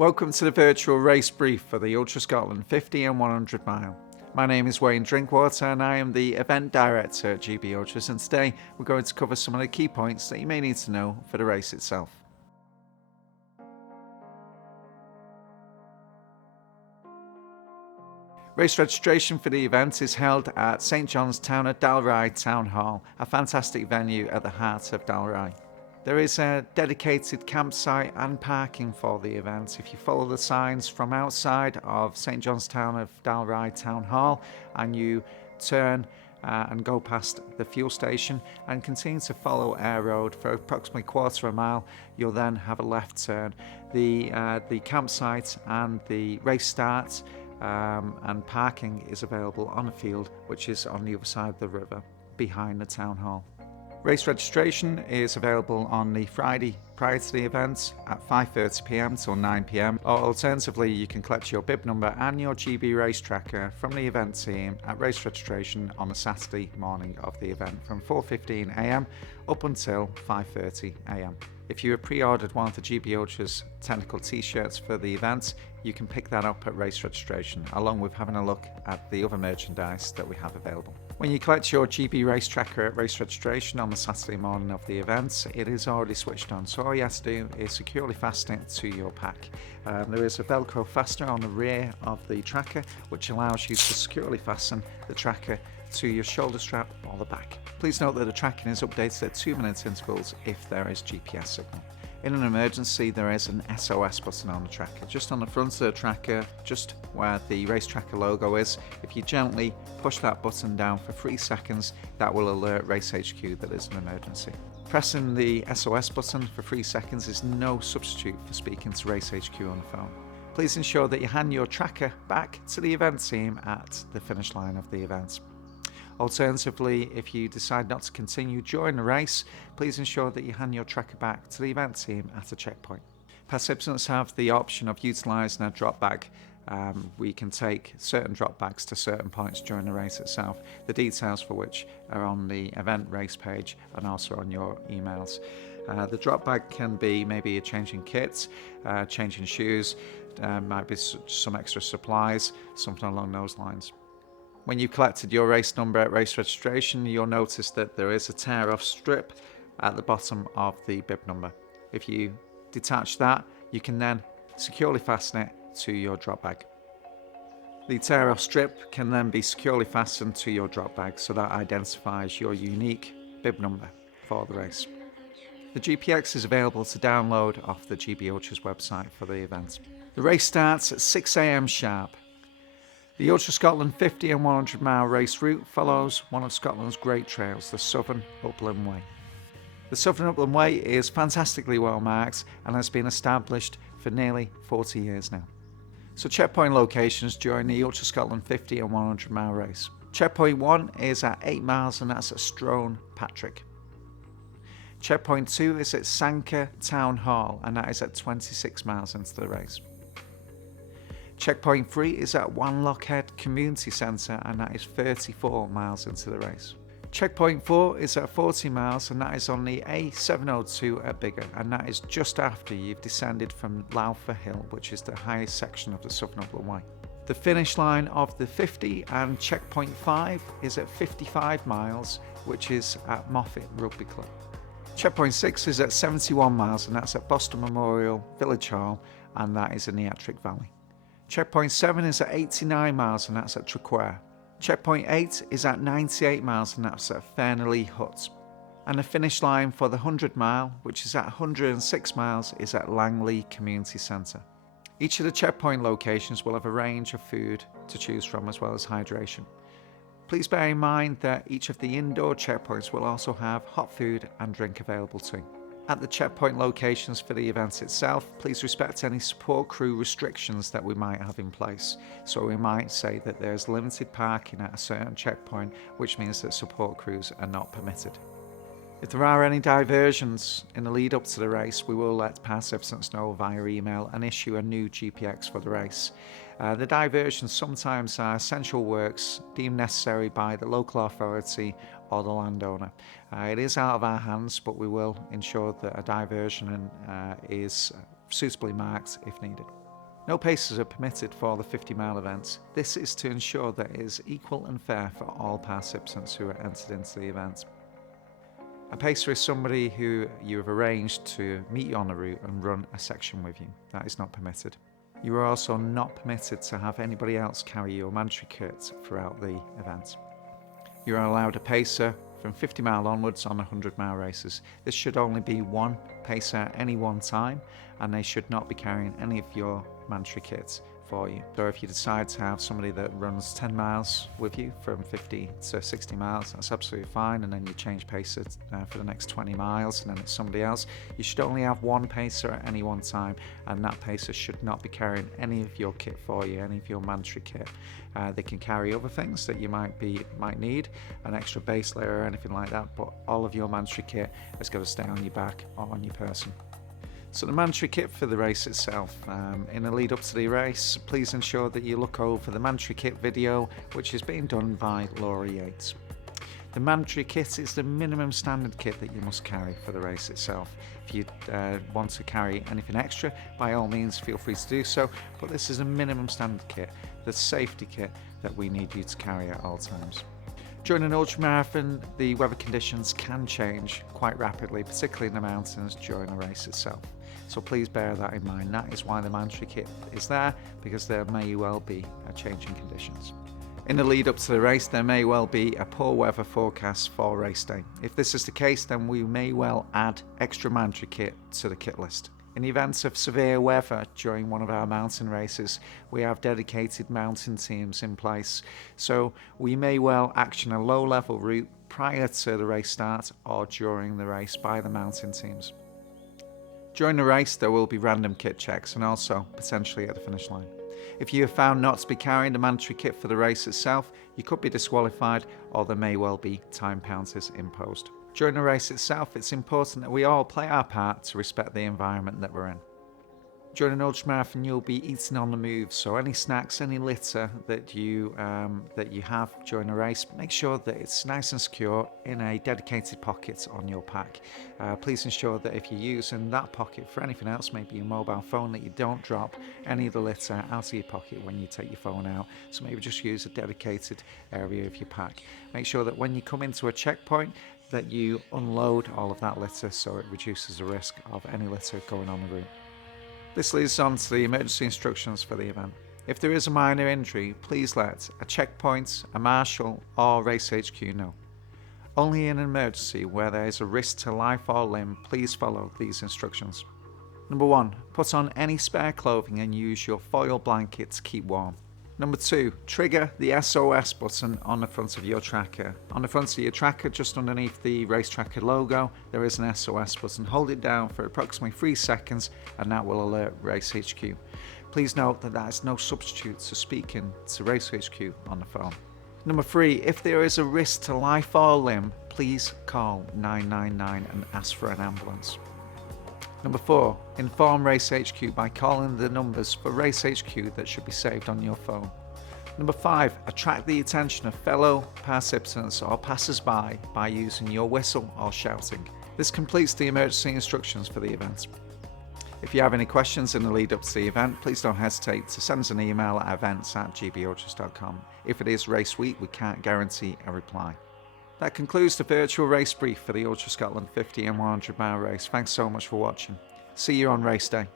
Welcome to the virtual race brief for the Ultra Scotland 50 and 100 mile. My name is Wayne Drinkwater and I am the event director at GB Ultras, and today we're going to cover some of the key points that you may need to know for the race itself. Race registration for the event is held at St John's Town at Dalry Town Hall, a fantastic venue at the heart of Dalry. There is a dedicated campsite and parking for the event. If you follow the signs from outside of St John's Town of Dalry Town Hall and you turn and go past the fuel station and continue to follow Ayr Road for approximately quarter of a mile, you'll then have a left turn. The campsite and the race start and parking is available on a field which is on the other side of the river behind the town hall. Race registration is available on the Friday prior to the event at 5:30 p.m. till 9 p.m, or alternatively you can collect your bib number and your GB race tracker from the event team at race registration on the Saturday morning of the event from 4:15 a.m. up until 5:30 a.m. If you have pre-ordered one of the GB Ultras technical t-shirts for the event, you can pick that up at race registration, along with having a look at the other merchandise that we have available. When you collect your GB race tracker at race registration on the Saturday morning of the event, it is already switched on, so all you have to do is securely fasten it to your pack. There is a Velcro fastener on the rear of the tracker, which allows you to securely fasten the tracker to your shoulder strap or the back. Please note that the tracking is updated at 2-minute intervals if there is GPS signal. In an emergency, there is an SOS button on the tracker, just on the front of the tracker, just where the race tracker logo is. If you gently push that button down for 3 seconds, that will alert Race HQ that there's an emergency. Pressing the SOS button for 3 seconds is no substitute for speaking to Race HQ on the phone. Please ensure that you hand your tracker back to the event team at the finish line of the event. Alternatively, if you decide not to continue during the race, please ensure that you hand your tracker back to the event team at a checkpoint. Participants have the option of utilising a drop bag. We can take certain drop bags to certain points during the race itself, the details for which are on the event race page and also on your emails. The drop bag can be maybe a change in kit, change in shoes, might be some extra supplies, something along those lines. When you've collected your race number at race registration, you'll notice that there is a tear-off strip at the bottom of the bib number. If you detach that, you can then securely fasten it to your drop bag. The tear-off strip can then be securely fastened to your drop bag, so that identifies your unique bib number for the race. The GPX is available to download off the GB Ultras website for the event. The race starts at 6 a.m. sharp. The Ultra Scotland 50 and 100 mile race route follows one of Scotland's great trails, the Southern Upland Way. The Southern Upland Way is fantastically well marked and has been established for nearly 40 years now. So checkpoint locations during the Ultra Scotland 50 and 100 mile race. Checkpoint 1 is at 8 miles and that's at Strone Patrick. Checkpoint 2 is at Sanquhar Town Hall and that is at 26 miles into the race. Checkpoint 3 is at Wanlockhead Community Centre and that is 34 miles into the race. Checkpoint 4 is at 40 miles and that is on the A702 at Biggar, and that is just after you've descended from Lowther Hill, which is the highest section of the Southern Upland Way. The finish line of the 50 and checkpoint 5 is at 55 miles, which is at Moffat Rugby Club. Checkpoint 6 is at 71 miles and that's at Boston Memorial Village Hall, and that is in the Ettrick Valley. Checkpoint 7 is at 89 miles and that's at Traquair. Checkpoint 8 is at 98 miles and that's at Fairneley Hut. And the finish line for the 100 mile, which is at 106 miles, is at Langley Community Centre. Each of the checkpoint locations will have a range of food to choose from as well as hydration. Please bear in mind that each of the indoor checkpoints will also have hot food and drink available too. At the checkpoint locations for the event itself, please respect any support crew restrictions that we might have in place. So we might say that there's limited parking at a certain checkpoint, which means that support crews are not permitted. If there are any diversions in the lead up to the race, we will let participants know via email and issue a new GPX for the race. The diversions sometimes are essential works deemed necessary by the local authority or the landowner. It is out of our hands, but we will ensure that a diversion is suitably marked if needed. No pacers are permitted for the 50-mile events. This is to ensure that it is equal and fair for all participants who are entered into the event. A pacer is somebody who you have arranged to meet you on the route and run a section with you. That is not permitted. You are also not permitted to have anybody else carry your mandatory kit throughout the event. You are allowed a pacer from 50 mile onwards on 100-mile races. This should only be one pacer at any one time, and they should not be carrying any of your mandatory kits for you. So if you decide to have somebody that runs 10 miles with you from 50 to 60 miles, that's absolutely fine, and then you change pacer for the next 20 miles and then it's somebody else. You should only have one pacer at any one time, and that pacer should not be carrying any of your kit for you, any of your mandatory kit. They can carry other things that you might need, an extra base layer or anything like that, but all of your mandatory kit has got to stay on your back or on your person. So the mandatory kit for the race itself, in the lead up to the race, please ensure that you look over the mandatory kit video, which is being done by Laura Yates. The mandatory kit is the minimum standard kit that you must carry for the race itself. If you want to carry anything extra, by all means feel free to do so, but this is a minimum standard kit, the safety kit that we need you to carry at all times. During an ultramarathon, the weather conditions can change quite rapidly, particularly in the mountains during the race itself. So please bear that in mind. That is why the mandatory kit is there, because there may well be a change in conditions. In the lead up to the race, there may well be a poor weather forecast for race day. If this is the case, then we may well add extra mandatory kit to the kit list. In the event of severe weather during one of our mountain races, we have dedicated mountain teams in place, so we may well action a low-level route prior to the race start or during the race by the mountain teams. During the race, there will be random kit checks and also potentially at the finish line. If you are found not to be carrying the mandatory kit for the race itself, you could be disqualified, or there may well be time penalties imposed. During the race itself, it's important that we all play our part to respect the environment that we're in. During an ultramarathon, you'll be eating on the move, so any snacks, any litter that you have during the race, make sure that it's nice and secure in a dedicated pocket on your pack. Please ensure that if you're using that pocket for anything else, maybe your mobile phone, that you don't drop any of the litter out of your pocket when you take your phone out. So maybe just use a dedicated area of your pack. Make sure that when you come into a checkpoint, that you unload all of that litter so it reduces the risk of any litter going on the route. This leads on to the emergency instructions for the event. If there is a minor injury, please let a checkpoint, a marshal or race HQ know. Only in an emergency where there is a risk to life or limb, please follow these instructions. Number 1, put on any spare clothing and use your foil blanket to keep warm. Number 2, trigger the SOS button on the front of your tracker. On the front of your tracker, just underneath the race tracker logo, there is an SOS button. Hold it down for approximately 3 seconds and that will alert Race HQ. Please note that is no substitute to speaking to Race HQ on the phone. Number 3, if there is a risk to life or limb, please call 999 and ask for an ambulance. Number 4, inform Race HQ by calling the numbers for Race HQ that should be saved on your phone. Number 5, attract the attention of fellow participants or passers-by by using your whistle or shouting. This completes the emergency instructions for the event. If you have any questions in the lead up to the event, please don't hesitate to send us an email at events@gbultras.com. If it is race week, we can't guarantee a reply. That concludes the virtual race brief for the Ultra Scotland 50 and 100 mile race. Thanks so much for watching. See you on race day.